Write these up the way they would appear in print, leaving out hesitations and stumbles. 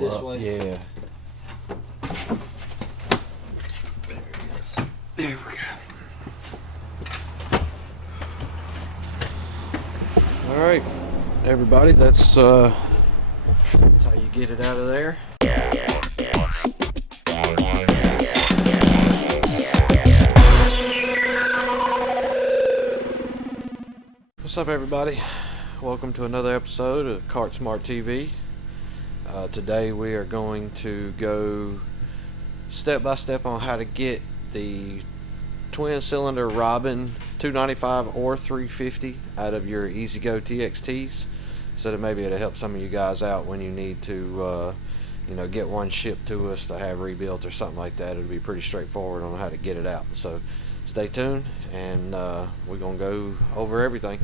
this up. way. Yeah. There it is. There we go. Alright, everybody, that's how you get it out of there. What's up, everybody? Welcome to another episode of Cart Smart TV. Today we are going to go step by step on how to get the twin cylinder Robin 295 or 350 out of your EZGO TXTs, so that maybe it'll help some of you guys out when you need to get one shipped to us to have rebuilt or something like that. It'll be pretty straightforward on how to get it out. So stay tuned, and we're gonna go over everything.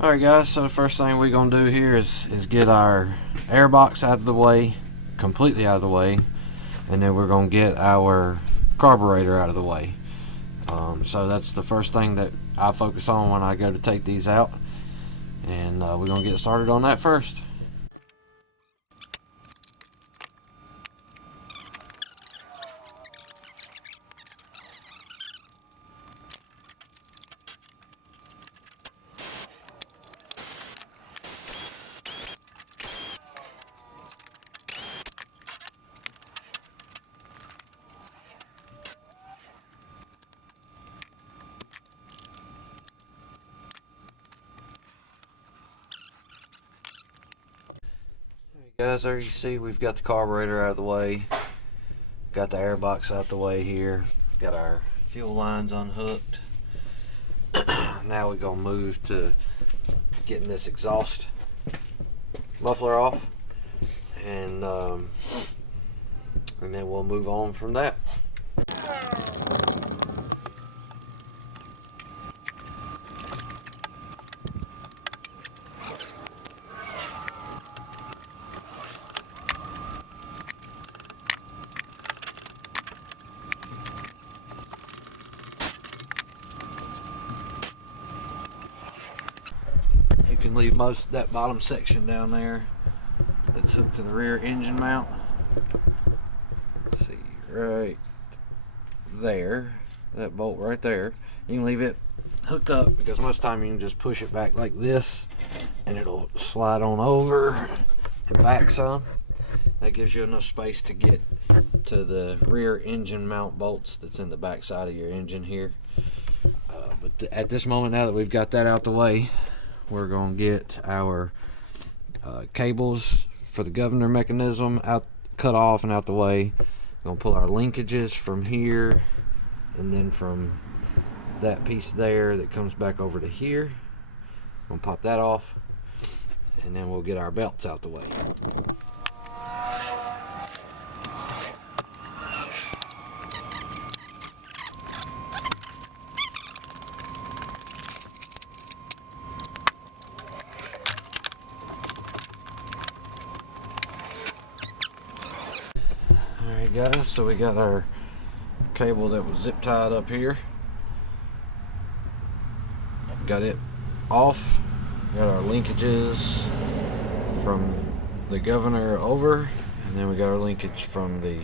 Alright guys, so the first thing we're going to do here is get our air box out of the way, completely out of the way, and then we're going to get our carburetor out of the way. So that's the first thing that I focus on when I go to take these out, and we're going to get started on that first. Guys, there you see we've got the carburetor out of the way, got the air box out the way here, got our fuel lines unhooked. Now we're going to move to getting this exhaust muffler off, and then we'll move on from that. You can leave most of that bottom section down there that's hooked to the rear engine mount. Let's see, right there, that bolt right there, you can leave it hooked up, because most of the time you can just push it back like this and it'll slide on over and back some. That gives you enough space to get to the rear engine mount bolts that's in the back side of your engine here. But at this moment, now that we've got that out the way, we're going to get our cables for the governor mechanism out, cut off and out the way. We're going to pull our linkages from here, and then from that piece there that comes back over to here. I'm going to pop that off, and then we'll get our belts out the way. Alright guys, so we got our cable that was zip tied up here. Got it off. Got our linkages from the governor over, and then we got our linkage from the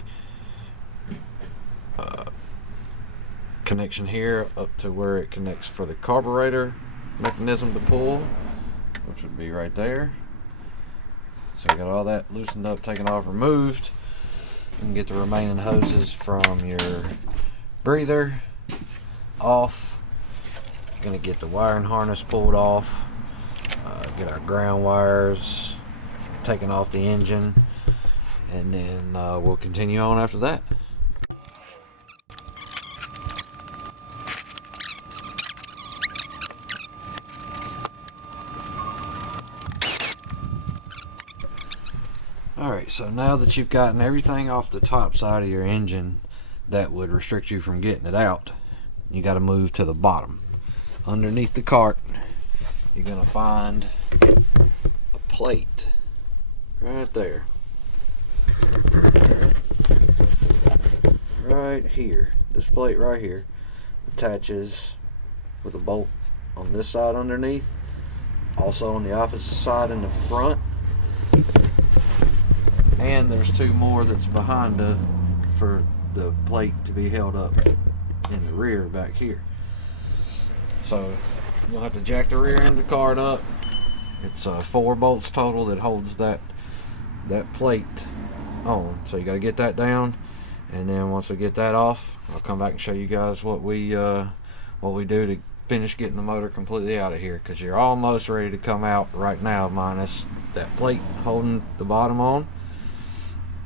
connection here up to where it connects for the carburetor mechanism to pull, which would be right there. So we got all that loosened up, taken off, removed. You can get the remaining hoses from your breather off. Gonna get the wiring harness pulled off, get our ground wires taken off the engine, and then we'll continue on after that. Alright, so now that you've gotten everything off the top side of your engine that would restrict you from getting it out, you got to move to the bottom. Underneath the cart, you're going to find a plate right there. Right here. This plate right here attaches with a bolt on this side underneath, also on the opposite side in the front. there's two more that's behind for the plate to be held up in the rear back here. So you'll have to jack the rear end of the cart up. It's 4 bolts total that holds that plate on. So you got to get that down, and then once we get that off, I'll come back and show you guys what we do to finish getting the motor completely out of here, because you're almost ready to come out right now, minus that plate holding the bottom on,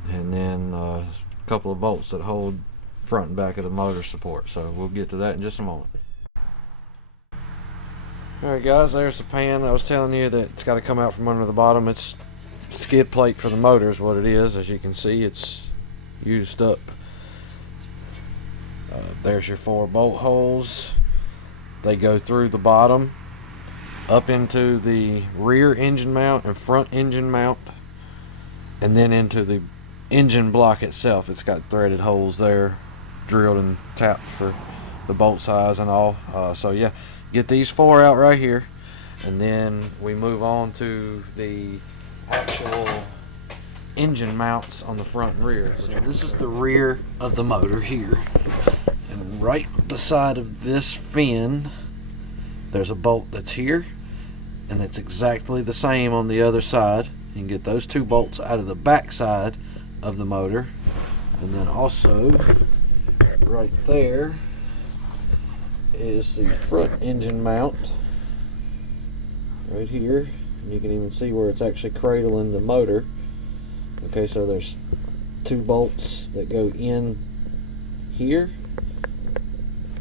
and then a couple of bolts that hold front and back of the motor support. So we'll get to that in just a moment. Alright guys, there's the pan. I was telling you that it's got to come out from under the bottom. It's skid plate for the motor is what it is. As you can see, it's used up. There's your 4 bolt holes. They go through the bottom up into the rear engine mount and front engine mount, and then into the engine block itself. It's got threaded holes there, drilled and tapped for the bolt size and all. So yeah, get these 4 out right here, and then we move on to the actual engine mounts on the front and rear. So this is the rear of the motor here, and right beside of this fin there's a bolt that's here, and it's exactly the same on the other side. You can get those 2 bolts out of the back side of the motor, and then also right there is the front engine mount right here, and you can even see where it's actually cradling the motor. Okay, so there's 2 bolts that go in here,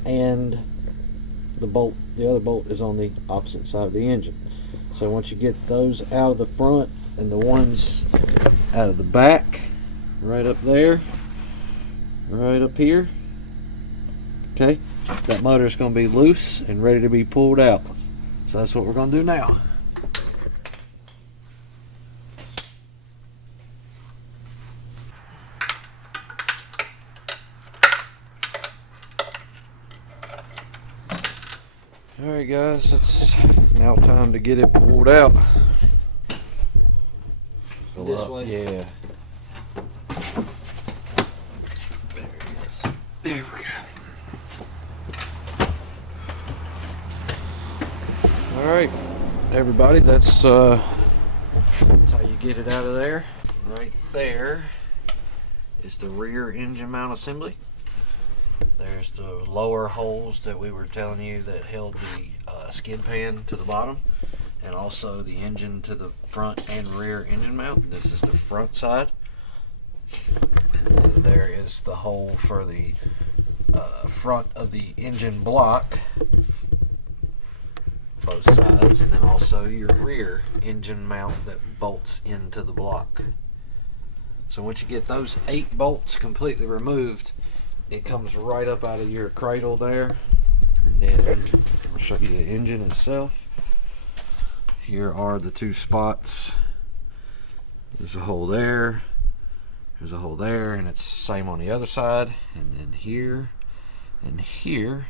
and the other bolt is on the opposite side of the engine. So once you get those out of the front and the ones out of the back, right up there, right up here, okay, that motor is going to be loose and ready to be pulled out. So that's what we're going to do now. Alright guys, it's now time to get it pulled out. This way? Yeah. There it is. There we go. Alright, everybody, that's how you get it out of there. Right there is the rear engine mount assembly. There's the lower holes that we were telling you that held the skid pan to the bottom, and also the engine to the front and rear engine mount. This is the front side. And then there is the hole for the front of the engine block, both sides, and then also your rear engine mount that bolts into the block. So once you get those 8 bolts completely removed, it comes right up out of your cradle there, and then I'll show you the engine itself. Here are the 2 spots. There's a hole there, there's a hole there, and it's the same on the other side, and then here and here,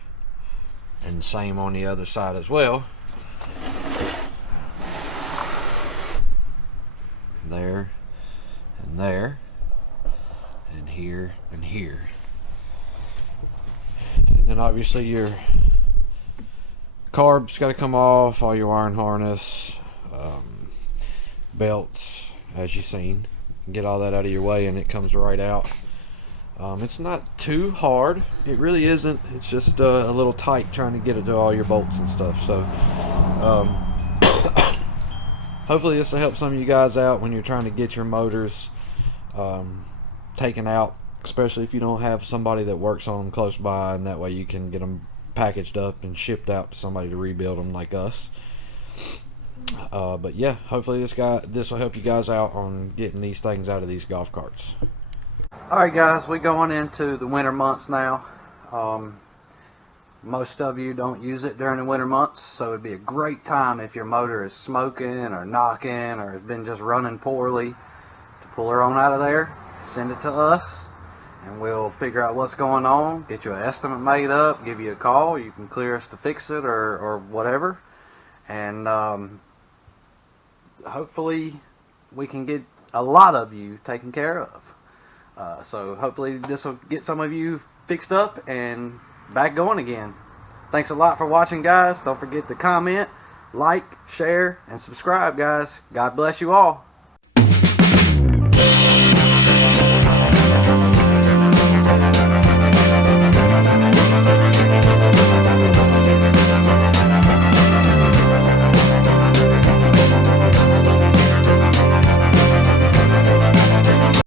and same on the other side as well. There and there, and here and here. And then obviously your carb's got to come off, all your wiring harness, belts, as you've seen. Get all that out of your way, and it comes right out. It's not too hard. It really isn't. It's just a little tight trying to get it to all your bolts and stuff. So hopefully this will help some of you guys out when you're trying to get your motors taken out, especially if you don't have somebody that works on them close by, and that way you can get them packaged up and shipped out to somebody to rebuild them like us. But yeah, hopefully this will help you guys out on getting these things out of these golf carts. Alright guys, we're going into the winter months now. Most of you don't use it during the winter months, so it'd be a great time if your motor is smoking or knocking or has been just running poorly to pull her on out of there. Send it to us, and we'll figure out what's going on, get you an estimate made up, give you a call. You can clear us to fix it or whatever, and hopefully we can get a lot of you taken care of. So hopefully this will get some of you fixed up and back going again. Thanks a lot for watching, guys. Don't forget to comment, like, share, and subscribe, guys. God bless you all.